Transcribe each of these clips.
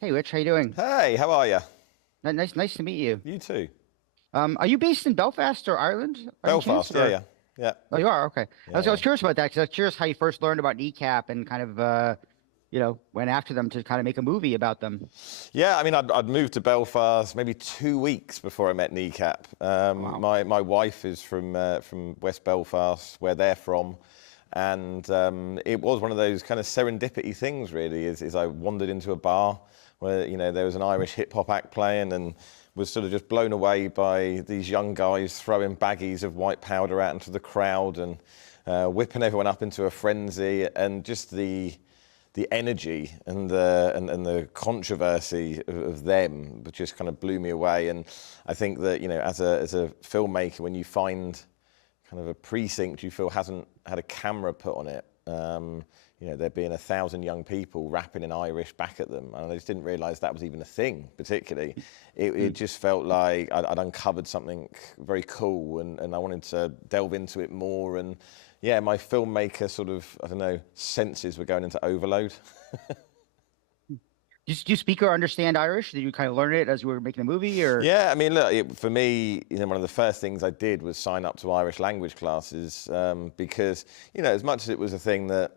Hey, Rich, how you doing? Hey, how are you? Nice to meet you. You too. Are you based in Belfast or Ireland by any chance? Belfast, yeah, Or yeah. Yeah, oh, you are. Okay. yeah, I was yeah. curious about that because I was curious how you first learned about Kneecap and kind of went after them to kind of make a movie about them. Yeah, I mean, I'd moved to Belfast maybe 2 weeks before I met Kneecap. Oh, wow. My wife is from West Belfast, where they're from, and it was one of those kind of serendipity things, really. Is I wandered into a bar where there was an Irish hip hop act playing, and was sort of just blown away by these young guys throwing baggies of white powder out into the crowd and whipping everyone up into a frenzy, and just the energy and the controversy of them just kind of blew me away. And I think that as a filmmaker, when you find kind of a precinct you feel hasn't had a camera put on it, there being 1,000 young people rapping in Irish back at them, and I just didn't realise that was even a thing. Particularly, it just felt like I'd uncovered something very cool, and I wanted to delve into it more. And yeah, my filmmaker sort of, I don't know, senses were going into overload. Do you speak or understand Irish? Did you kind of learn it as you were making the movie, or? Yeah, I mean, look, for me, one of the first things I did was sign up to Irish language classes, because, as much as it was a thing that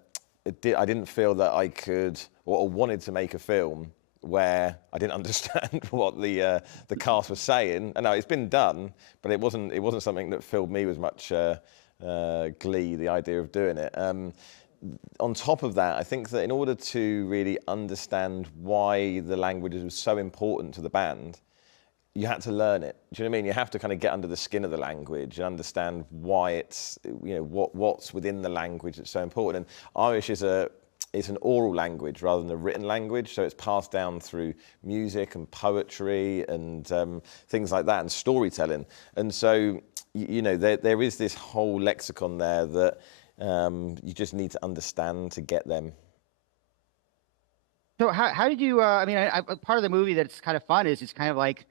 I didn't feel that I could or wanted to make a film where I didn't understand what the cast was saying. I know it's been done, but it wasn't something that filled me with much glee, the idea of doing it. On top of that, I think that in order to really understand why the language was so important to the band, you had to learn it. Do you know what I mean? You have to kind of get under the skin of the language and understand why it's, what's within the language that's so important. And Irish is it's an oral language rather than a written language, so it's passed down through music and poetry and things like that, and storytelling. And so, there is this whole lexicon there that you just need to understand to get them. So how did you? Part of the movie that's kind of fun is it's kind of like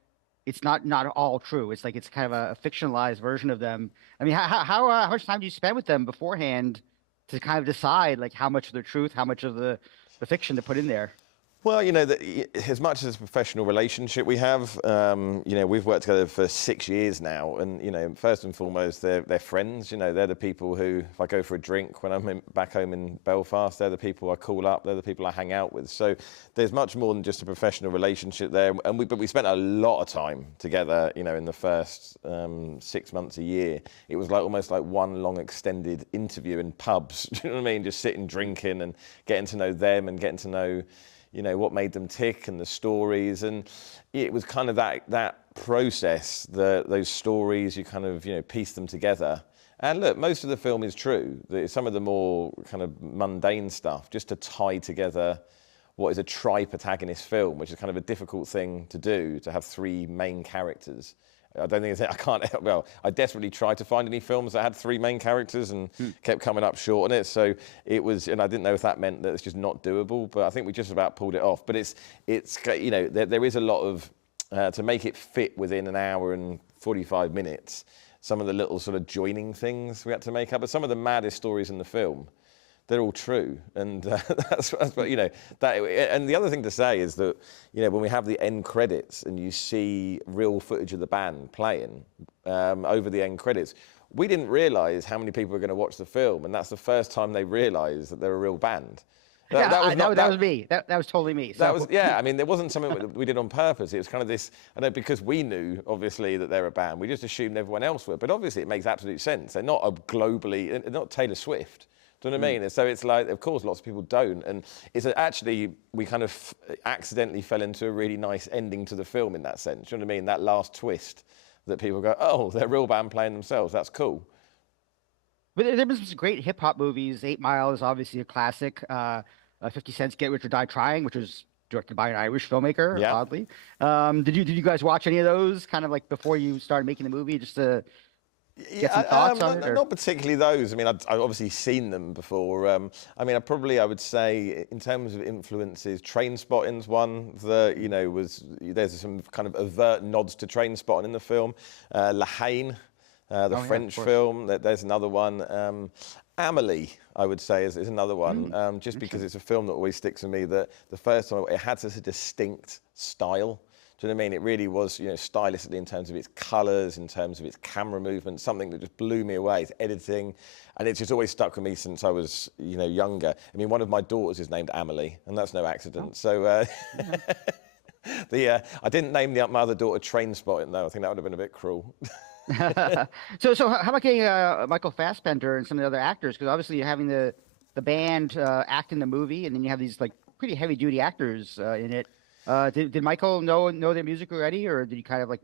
it's not all true. It's like it's kind of a fictionalized version of them. I mean, how much time do you spend with them beforehand to kind of decide like how much of the truth, how much of the fiction to put in there? Well, as much as a professional relationship we have, we've worked together for 6 years now, and first and foremost, they're friends. They're the people who, if I go for a drink when I'm back home in Belfast, they're the people I call up. They're the people I hang out with. So there's much more than just a professional relationship there. But we spent a lot of time together. In the first 6 months, a year, it was like almost like one long extended interview in pubs. Do you know what I mean? Just sitting drinking and getting to know them and getting to know what made them tick and the stories. And it was kind of that process, those stories, you kind of, piece them together. And look, most of the film is true. Some of the more kind of mundane stuff, just to tie together what is a tri-protagonist film, which is kind of a difficult thing to do, to have three main characters. I don't think I can't. Well, I desperately tried to find any films that had three main characters and kept coming up short on it. So it was, and I didn't know if that meant that it's just not doable. But I think we just about pulled it off. But it's there is a lot of to make it fit within an hour and 45 minutes. Some of the little sort of joining things we had to make up, but some of the maddest stories in the film, they're all true, and that's what that. And the other thing to say is that when we have the end credits and you see real footage of the band playing over the end credits, we didn't realise how many people were going to watch the film, and that's the first time they realised that they're a real band. That was me. That was totally me. That was, yeah. I mean, there wasn't something that we did on purpose. It was kind of this. I know, because we knew obviously that they're a band. We just assumed everyone else were, but obviously it makes absolute sense. They're not a globally, not Taylor Swift. Do you know what I mean? And so it's like, of course, lots of people don't. And actually, we kind of accidentally fell into a really nice ending to the film in that sense. Do you know what I mean? That last twist that people go, oh, they're a real band playing themselves. That's cool. But there been some great hip hop movies. 8 Mile is obviously a classic. 50 Cent's Get Rich or Die Trying, which was directed by an Irish filmmaker, Yeah. oddly. Did you guys watch any of those kind of like before you started making the movie, just to get some thoughts on it? Or? Not particularly those. I mean, I've obviously seen them before. I mean, I would say in terms of influences, Trainspotting's one that, there's some kind of overt nods to Trainspotting in the film. La Haine, the French film, there's another one. Amelie, I would say, is another one, just because it's a film that always sticks with me. That the first time it had such a distinct style. Do you know what I mean? It really was, stylistically in terms of its colours, in terms of its camera movement, something that just blew me away. Its editing, and it's just always stuck with me since I was, younger. I mean, one of my daughters is named Amelie, and that's no accident. Oh. So I didn't name my other daughter Trainspotting though. I think that would have been a bit cruel. So how about getting Michael Fassbender and some of the other actors? Because obviously you're having the band act in the movie, and then you have these like pretty heavy duty actors in it. Did Michael know their music already, or did he kind of like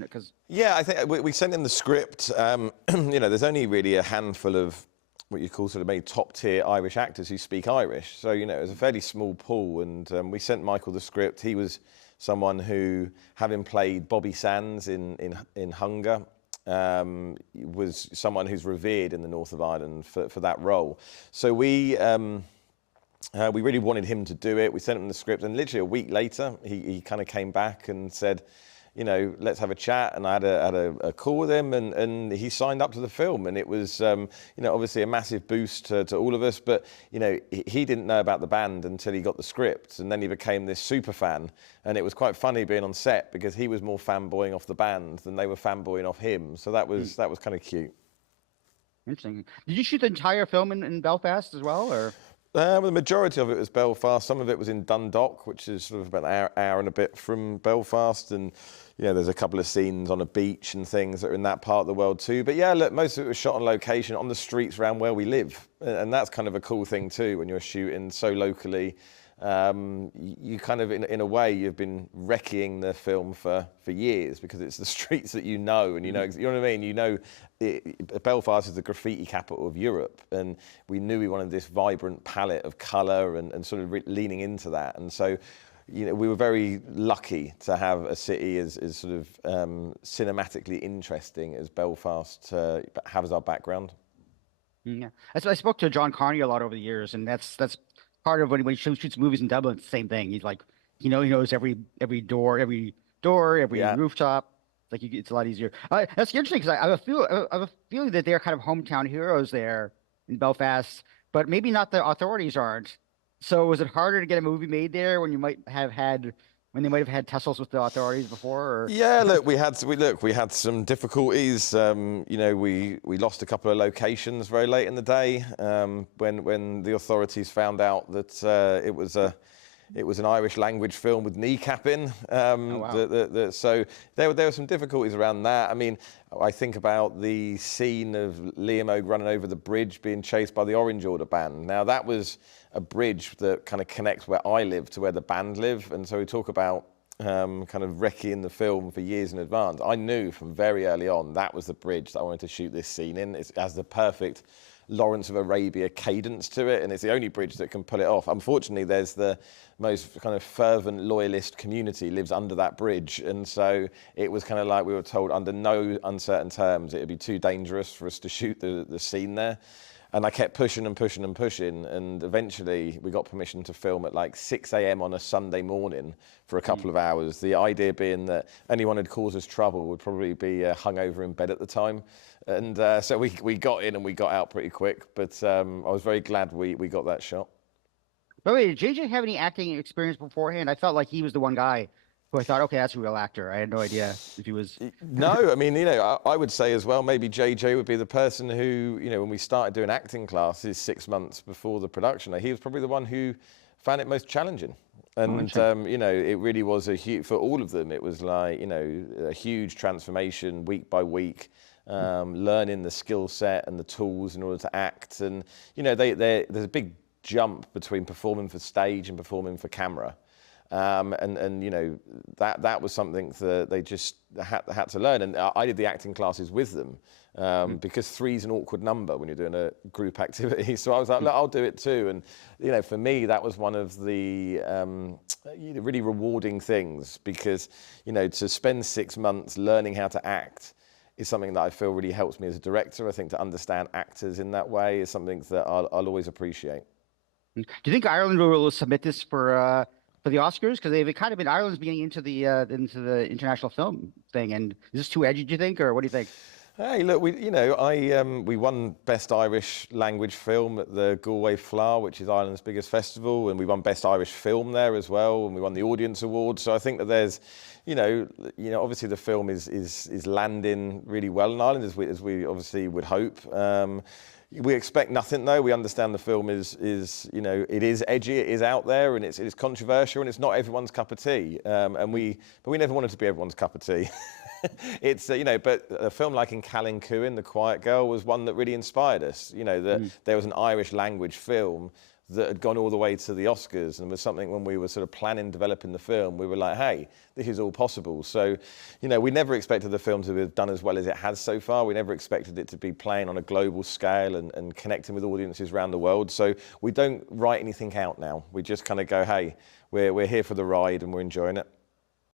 because? Yeah, I think we sent in the script. There's only really a handful of what you call sort of maybe top tier Irish actors who speak Irish. So it was a fairly small pool, and we sent Michael the script. He was someone who, having played Bobby Sands in Hunger, was someone who's revered in the north of Ireland for that role. So we really wanted him to do it. We sent him the script, and literally a week later, he kind of came back and said, let's have a chat. And I had a call with him, and he signed up to the film. And it was, obviously a massive boost to all of us. But, he didn't know about the band until he got the script. And then he became this super fan. And it was quite funny being on set because he was more fanboying off the band than they were fanboying off him. So that was kind of cute. Interesting. Did you shoot the entire film in Belfast as well, or? Well, the majority of it was Belfast. Some of it was in Dundalk, which is sort of about an hour and a bit from Belfast. And, there's a couple of scenes on a beach and things that are in that part of the world too. But yeah, look, most of it was shot on location on the streets around where we live. And that's kind of a cool thing too, when you're shooting so locally. You kind of, in a way, you've been wrecking the film for years because it's the streets that and you know what I mean? Belfast is the graffiti capital of Europe, and we knew we wanted this vibrant palette of colour and sort of leaning into that. And so, we were very lucky to have a city as sort of cinematically interesting as Belfast have as our background. Yeah, I spoke to John Carney a lot over the years, and that's part of when he shoots movies in Dublin. It's the same thing. He's like, he knows every door, every rooftop. Like it's a lot easier. That's interesting because I have a feeling that they're kind of hometown heroes there in Belfast, but maybe not the authorities aren't. So was it harder to get a movie made there when they might have had tussles with the authorities before? Or? Yeah, look, we had some difficulties. We lost a couple of locations very late in the day when the authorities found out that it was an Irish language film with Kneecap in. Wow. So there were some difficulties around that. I mean, I think about the scene of Liam Og running over the bridge being chased by the Orange Order band. Now, that was a bridge that kind of connects where I live to where the band live. And so we talk about kind of wrecking the film for years in advance. I knew from very early on that was the bridge that I wanted to shoot this scene in. It has the perfect Lawrence of Arabia cadence to it, and it's the only bridge that can pull it off. Unfortunately, there's the most kind of fervent loyalist community lives under that bridge, and so it was kind of like we were told under no uncertain terms it would be too dangerous for us to shoot the scene there. And I kept pushing and pushing and pushing, and eventually we got permission to film at like 6 a.m. on a Sunday morning for a couple of hours. The idea being that anyone who'd cause us trouble would probably be hungover in bed at the time. And so we got in and we got out pretty quick, but I was very glad we got that shot. By the way, did JJ have any acting experience beforehand? I felt like he was the one guy who I thought, okay, that's a real actor. I had no idea if he was. No, I mean, I would say as well, maybe JJ would be the person who, when we started doing acting classes 6 months before the production, he was probably the one who found it most challenging. And, it really was for all of them, it was like, a huge transformation week by week, learning the skill set and the tools in order to act. And, there's a big jump between performing for stage and performing for camera. That was something that they just had to learn. And I did the acting classes with them because 3 is an awkward number when you're doing a group activity. So I was like, look, I'll do it too. And, for me, that was one of the really rewarding things because, to spend 6 months learning how to act is something that I feel really helps me as a director. I think to understand actors in that way is something that I'll always appreciate. Do you think Ireland will submit this for the Oscars? Because they've kind of been Ireland's beginning into the international film thing. And is this too edgy, do you think, or what do you think? Hey, look, we won Best Irish Language Film at the Galway Flár, which is Ireland's biggest festival, and we won Best Irish Film there as well, and we won the Audience Award. So I think that there's, obviously the film is landing really well in Ireland, as we obviously would hope. We expect nothing though. We understand the film is it is edgy, it is out there, and it is controversial, and it's not everyone's cup of tea. But we never wanted to be everyone's cup of tea. It's but a film like In Callan Cuin, The Quiet Girl, was one that really inspired us. That there was an Irish language film that had gone all the way to the Oscars, and was something when we were sort of planning, developing the film, we were like, hey, this is all possible. So, we never expected the film to have done as well as it has so far. We never expected it to be playing on a global scale and connecting with audiences around the world. So we don't write anything out now. We just kind of go, hey, we're here for the ride and we're enjoying it.